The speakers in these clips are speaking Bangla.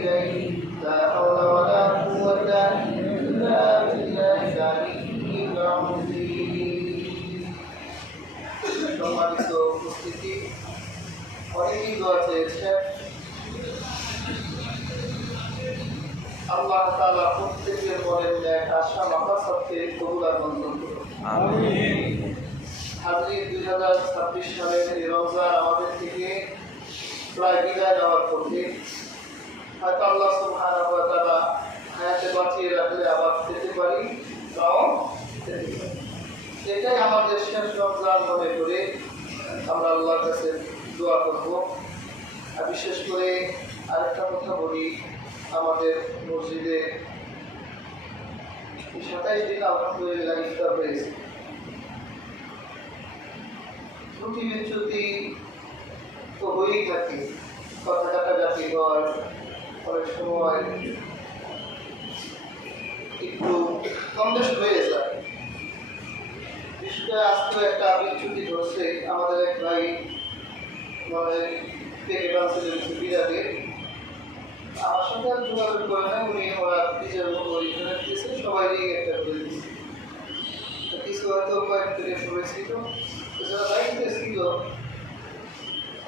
إليه لا حول ولا قوة إلا بالله العلي العظيم সম্মানিত উপস্থিতি অনেকেই দোয়া চেয়েছেন আল্লাহ তাআলা প্রত্যেকের মনের ন্যাক আশা মাকাসাদকে কবুল আর মঞ্জুর করুন আমিন হাজরিন 2026 সালের এই রমজান আমাদের থেকে প্রায় বিদায় নেওয়ার পথে হয়তো আল্লাহ সুবহানাহু ওয়া তাআলা হায়াতে বাঁচিয়ে রাখলে আবার যেতে পারি তাও এটাই আমাদের শেষ রমজান মনে করে আমরা আল্লাহর কাছে দোয়া করব আর বিশেষ করে আরেকটা কথা বলি আমাদের মসজিদে 27 দিন আলহামদুলিল্লাহ ইফতার হয়েছে ত্রুটি বিচ্যুতি তো হয়েই থাকে কথা কাটাকাটি হয় অনেক সময় একটু কম বেশ হয়ে যায় বিশেষ করে আজকে একটা বিচ্যুতি ধরছে আমাদের এক ভাই মানে থেকে বাংলাদেশের বিরাটে আমার সাথে আর যোগাযোগ করে না উনি ওরা নিজের মতো ওইখানে দিয়েছে সবাই একটা করে দিয়েছে কিছু হয়তো কয়েক থেকে শুনেছিল যারা দায়িত্বে ছিল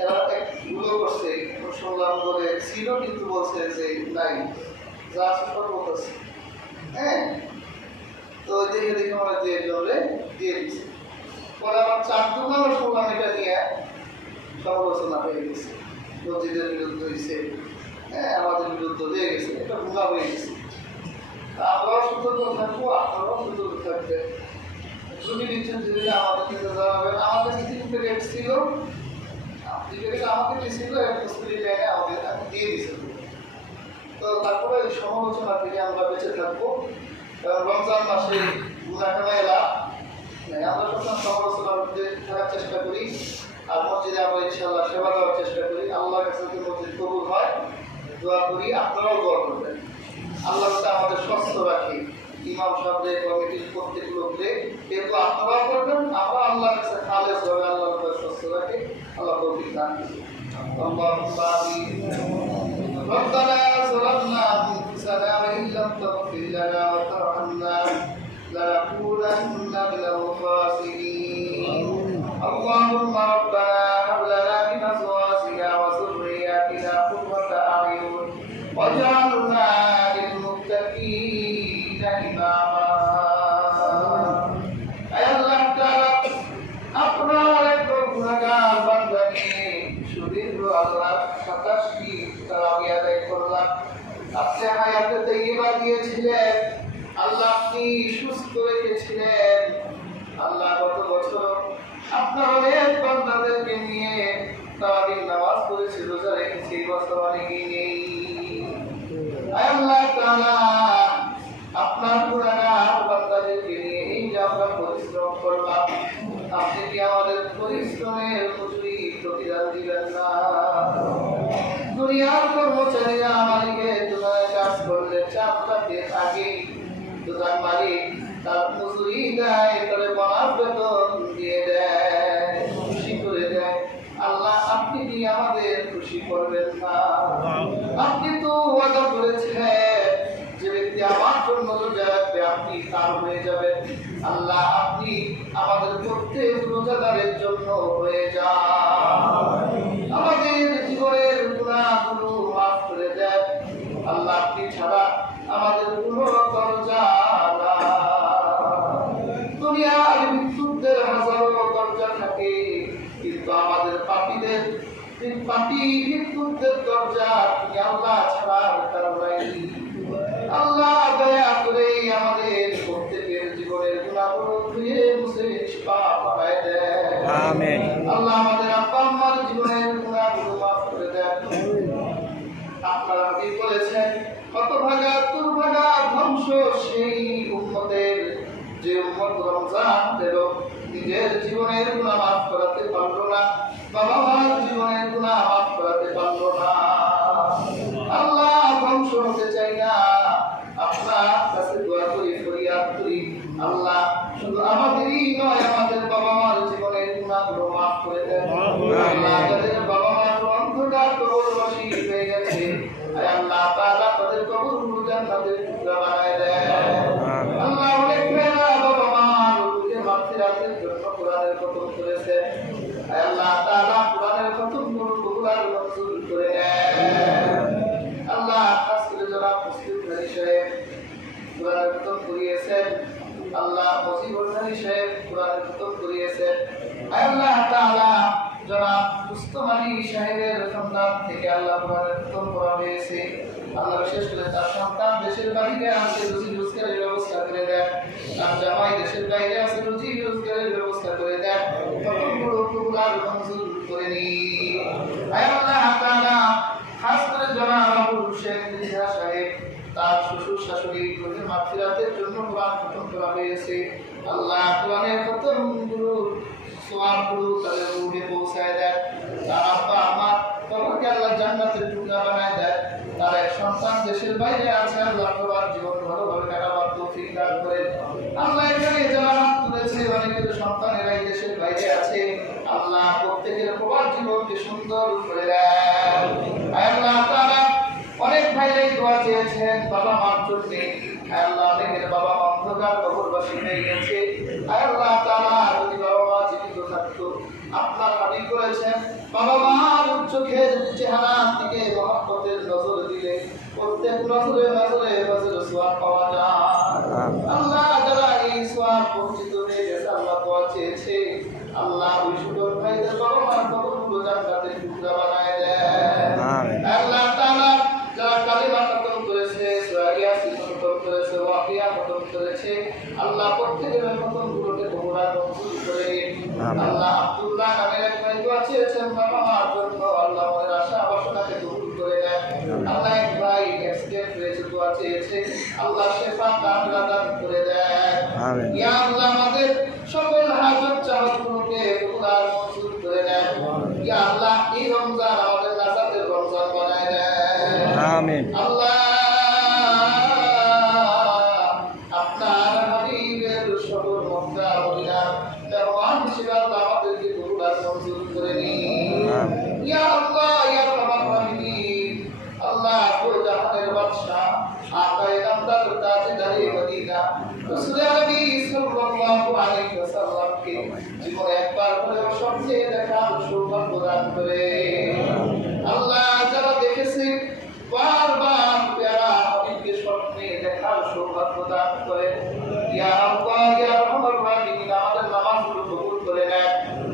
এরা এক ভুলো করছে শুনলাম বলে ছিল কিন্তু বলছে যে নাই যা আছে সর্বত আছে হ্যাঁ তো দেখে দেখে আমরা দিয়ে জলে দিয়ে দিচ্ছি পরে আমার চার দোকানও শুনলাম এটা নিয়ে সমালোচনা হয়ে গেছে মসজিদের বিরুদ্ধে হয়েছে হ্যাঁ আমাদের বিরুদ্ধে হয়ে গেছে এটা ভুলা হয়ে গেছে আমরাও সতর্ক থাকবো আপনারাও সতর্ক থাকবে যদি দিচ্ছেন যদি আমাদের কাছে জানাবেন আমার কাছে সার্টিফিকেট ছিল সার্টিফিকেট আমাকে দিয়েছিল হসপিটালে এনে আমাদের আমি দিয়ে দিয়েছিল তো তারপরে সমালোচনা থেকে আমরা বেঁচে থাকবো রমজান মাসে গুণাখানা এলাম আমরা সবসময় সমালোচনার মধ্যে থাকার চেষ্টা করি আর মসজিদে আমরা ইনশাআল্লাহ সেবা দেওয়ার চেষ্টা করি আল্লাহর কাছে যদি মসজিদ কবুল হয় দোয়া করি আপনারাও দোয়া করবেন আল্লাহ আমাদের সুস্থ রাখি ইমাম সাহেবদের কমিটির প্রত্যেক লোককে কিন্তু আপনারাও করবেন আমরা আল্লাহর কাছে খালেস ভাবে আল্লাহর কাছে সুস্থ রাখি আল্লাহ তৌফিক দান করুন اللهم ربنا ظلمنا انفسنا وان لم تغفر لنا وترحمنا لنكونن من الخاسرين اللهم ربنا هب لنا من ازواجنا وذرياتنا قرة اعين واجعلنا للمتقين اماما اي الله تعالى আপনার এক গুনাহগার বান্দাকে সুদীর্ঘ আল্লাহ 27টি তারাবি আদায় করলাম আপনি হায়াতে তাইয়্যিবা দিয়েছিলেন আল্লাহ আপনি সুস্থ রেখেছিলেন আল্লাহ গত বছর আপনার অনেক বান্দাদেরকে নিয়ে তারাবি নামাজ পড়েছি রোজা রেখেছি বছর অনেকেই নেই আল্লাহ তাআলা আপনার গুনাহগার বান্দাদেরকে নিয়ে এই যে আমরা পরিশ্রম করলাম আপনি কি আমাদের পরিশ্রমের মজুরি প্রতিদান দিবেন না দুনিয়ার কর্মচারীরা মালিকে দোকানে কাজ করলে চাপটাতে থাকে দোকান মালিক তার মজুরি দেয় তাহলে বোনাস বেতন দিয়ে দেয় খুশি করে দেয় আল্লাহ আপনি কি আমাদের খুশি করবেন না আপনি তো ওয়াদা করেছেন যে ব্যক্তি আমার জন্য রোজা রাখবে আপনি তার হয়ে যাবেন আল্লাহ আপনি আমাদের প্রত্যেক রোজাদারের জন্য হয়ে যান আমাদের জীবনের গুনাহগুলো মাফ করে দেন আল্লাহ আপনি ছাড়া আমাদের কোনো দরজা দুনিয়ার বিদ্যুতের হাজারো দরজা থাকে কিন্তু আমাদের পাপীদের পাপী বিদ্যুতের দরজা তুমি আল্লাহ ছাড়া কারো নাই আল্লাহ দয়া করে আমাদের প্রত্যেকের জীবনের গুনাহগুলো ধুয়ে মুছে পাপ বানায় দেন আমিন আল্লাহ আমাদের আব্বা আম্মার জীবনের গুনাহগুলো মাফ করে দেন আপনারা কি বলেছেন হতভাগা দুর্ভাগা ধ্বংস সেই উম্মতের যে উম্মত রমজান পেল নিজের জীবনের গুনাহ মাফ করাতে পারলো না বাবা মার জীবনের গুনাহ মাফ করাতে পারলো না আল্লাহ ধ্বংস হতে চাই না আপনার কাছে দোয়া করি ফরিয়াদ করি আল্লাহ শুধু আমাদেরই নয় আমাদের বাবা মার জীবনের গুনাহগুলো মাফ করে দেন আল্লাহ যাদের বাবা মার অন্ধকার কবরবাসী হয়ে গেছে আল্লাহ জনাব মুস্তমানি সাহেবের সন্তান থেকে আল্লাহ পরিবর্তন করা হয়েছে। আল্লাহ বিশেষ করে তার সন্তান দেশের বাইরে আছে, রুজি রোজগারের ব্যবস্থা করে দেন। তার জামাই দেশের বাইরে আছে, রুজি রোজগারের ব্যবস্থা করে দেন। কতগুলো কবুলার মঞ্জুর করে নিন। আয় আল্লাহ তাআলা, খাস করে জনাব আবুল হোসেন মির্জা সাহেব, তার শ্বশুর শাশুড়ি রোহের মাগফিরাতের জন্য কোরআন খতম করা হয়েছে। আল্লাহ কোরআনের খতমগুলো সওয়াবগুলো তাদের রূহে পৌঁছায় দেন। তার আব্বা আম্মা কবরকে আল্লাহ জান্নাতের টুকরা বানায় দেন। তার এক সন্তান দেশের বাইরে আছে, আল্লাহ সবার জীবন ভালোভাবে কাটাবার তৌফিক দান করেন। আল্লাহ এখানে যারা হাত তুলেছে, অনেকের সন্তানেরাই দেশের বাইরে আছে, আল্লাহ প্রত্যেকের সবার জীবনকে সুন্দর করে দেন। আল্লাহ তাআলা, অনেক ভাইরাই দোয়া চেয়েছেন বাবা মার জন্য। আল্লাহ অনেকের বাবা মা অন্ধকার কবরবাসী হয়ে গেছে। আল্লাহ তাআলা, যদি বাবা মা জীবিত থাকতো, আপনার হাবিব করেছেন বাবা মার চোখের চেহারা থেকে মহব্বতের নজর দিলে প্রত্যেক নজরে নজরে নজরে সওয়াব পাওয়া যায়। আল্লাহ যারা এই সওয়াব বঞ্চিত হয়ে গেছে, আল্লাহ দোয়া চেয়েছে, আল্লাহ ওই সুন্দর ভাইদের বাবা মার কবরগুলো জান্নাতের টুকরা বানায় দেন। আল্লাহ তাআলা যারা কালিমা খতম করেছে, সূরা ইয়াসিন খতম করেছে, ওয়াকিয়া খতম করেছে, আল্লাহ প্রত্যেকের খতমগুলোকে কবুল মঞ্জুর করে নিন। আল্লাহ আব্দুল্লাহ নামের এক ভাই দোয়া চেয়েছেন বাবা মার জন্য, আল্লাহ ওদের আশা বাসনাকে কবুল করে নেন। আল্লাহ এক ভাই অ্যাক্সিডেন্ট হয়েছে, দোয়া চেয়েছে, আল্লাহ শিফা দান করে দেন। আমিন। ইয়া আল্লাহ, আমাদের সকল হাজত চাহতগুলোকে কবুল মঞ্জুর করে নেন। ইয়া আল্লাহ, এই রমজান আমাদের নাজাতের রমজান বানায় দেন। আমিন। আল্লাহ, আপনার হাবিবের সকল মক্কা মদিনা মেহমান হিসেবে আল্লাহ আমাদেরকে কবুল মঞ্জুর করে নিন। ইয়া আল্লাহ, ইয়া রাহমান রাহিম, আল্লাহ পুরো জাহানের বাদশা আকায়ে নামদার তাজদারে মদিনা রাসূল নবী সাল্লাল্লাহু আলাইহি ওয়াসাল্লামকে জীবনে একবার হলেও স্বপ্নে দেখার সৌভাগ্য দান করে। আল্লাহ যারা দেখেছে বারবার প্যারা হাবিবকে স্বপ্নে দেখার সৌভাগ্য দান করে। ইয়া আল্লাহ, ইয়া রাহমান রাহিম, আমাদের নামাজগুলো কবুল করে নেন,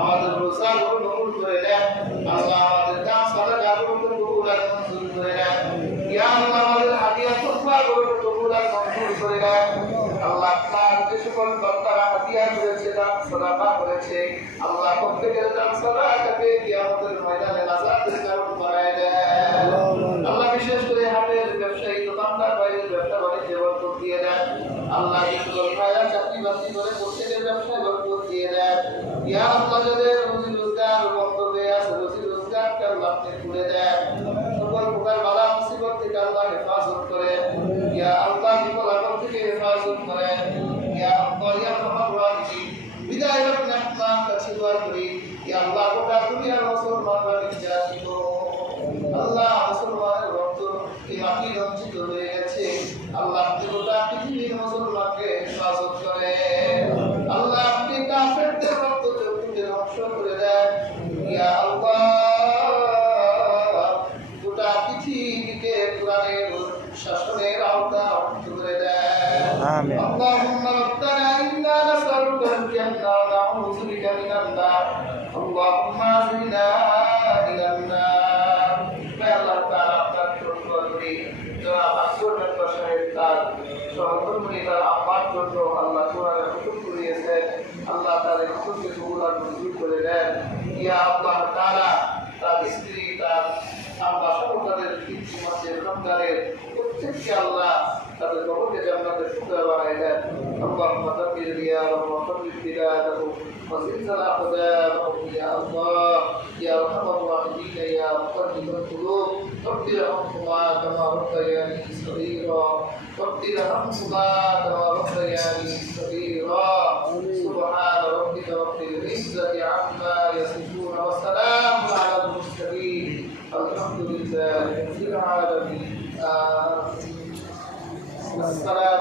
আমাদের রোজাগুলো কবুল করে নেন। আল্লাহ আমাদের দান সাদাকাগুলো কবুল আর মঞ্জুর করে নেন। ইয়া আল্লাহ, আমাদের হাদিয়া তোহফাগুলো কবুল আর মঞ্জুর করে নেন। আল্লাহ আপনার যে সকল বান্দারা হাদিয়া করেছে, দান সাদাকা করেছে, আল্লাহ প্রত্যেকের দান সাদাকাকে কিয়ামতের ময়দানে নাজাতের কারণ বানায় দেন। আল্লাহ বিশেষ করে হাটের ব্যবসায়ী দোকানদার বাইরের ব্যবসা বাণিজ্যে বরকত দিয়ে দেন। আল্লাহ যে সকল ভাইরা চাকরি বাকরি করে প্রত্যেকের ব্যবসায় বরকত দিয়ে দেন। ইয়া আল্লাহ, যাদের রুজি রোজগার বন্ধ হয়ে আছে, রুজি রোজগারকে আল্লাহ আপনি খুলে দেন। সকল প্রকার বালা মুসিবত থেকে আল্লাহ হেফাজত করেন। ইয়া আল্লাহ, বিপদ আপদ থেকে হেফাজত করেন। ইয়া আল্লাহ, ইয়া রাহমান রাহিম, বিদায় আপনি আপনার কাছে দোয়া করি। ইয়া আল্লাহ, গোটা দুনিয়ার মুসলমানরা নির্যাতিত, আল্লাহ মুসলমানের রক্ত এই মাটি রঞ্জিত হয়ে গেছে, আল্লাহ আপনি গোটা পৃথিবীর মুসলমানকে হেফাজত করেন। আল্লাহ আপনি কাফেরদের রক্ত চক্ষুকে ধ্বংস করে দেন। ইয়া আল্লাহ, গোটা পৃথিবীকে কোরআনের শাসনের আওতা মুক্ত করে দেন। আমিন। আল্লাহুম্মা রাব্বানা ইন্না নাসআলুকা আল-জান্নাহ ওয়া নাউযু বিকা মিনান নার। আল্লাহুম্মা জিনা ইলান নার। আল্লাহ তাআলা আপনার করি জনাব আব্দুল মেম্বার সাহেব তার সহকর্মী তার আব্বার জন্য আল্লাহ কোরআনের হুকুম করিয়েছেন। আল্লাহ তাদের হুকুমকে কবুল আর মঞ্জুর করে দেন। ইয়া আল্লাহ তাআলা, তার স্ত্রী, তার আব্বা সহ তাদের তিনটি মাসের রমজানের প্রত্যেককে আল্লাহ তাদের কবরকে জান্নাতের টুকরা বানায় দেন। اللهم طهر ديارهم وطهر بلادهم وزلزل أقدامهم يا الله يا أرحم الراحمين يا مقلب القلوب رب ارحمهما كما ربياني صغيرا رب ارحمهما كما ربياني صغيرا سبحان ربك رب العزة عما يصفون وسلام على المرسلين الحمد لله رب العالمين. السلام